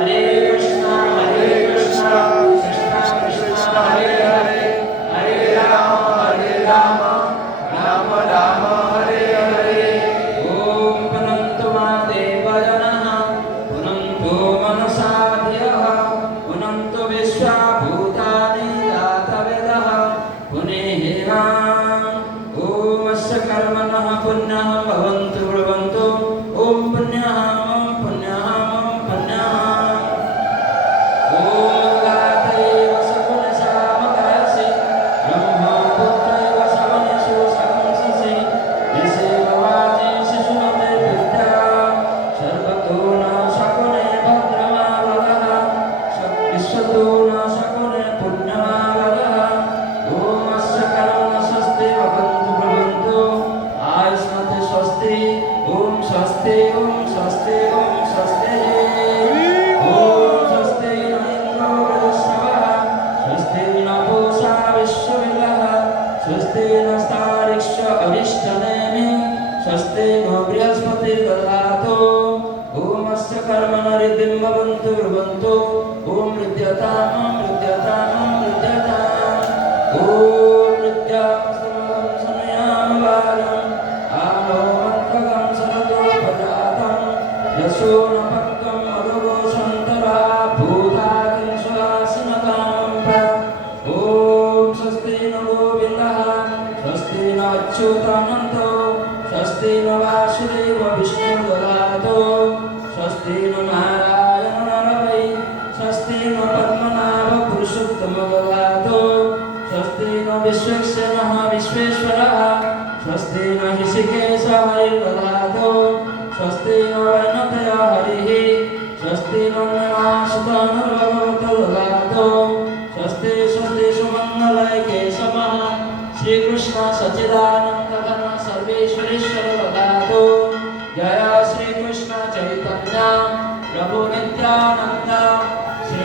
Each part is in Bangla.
Amen. স্বস্তি ওম স্বস্তি ওম স্বস্তি ওম স্বস্তি ইন্দ্রবৃহস্পতিঃ স্বস্তি ন পূষা বিশ্বমিলঃ স্বস্তি নস্তারিক্ষ অরিষ্টনেমি স্বস্তি নো বৃহস্পতির্দধাতু ওম অস্য কর্মণি বিম্ববন্তু ব্রবন্তু ওম स्वस्ति न ऋषिकेश हरिर्दधातु स्वस्ति श्रीकृष्ण सचिदानन्दघन सर्वेश्वरेश्वर श्रीकृष्ण चैतन्य प्रभु नित्यानन्द श्री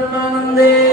Brahmanande.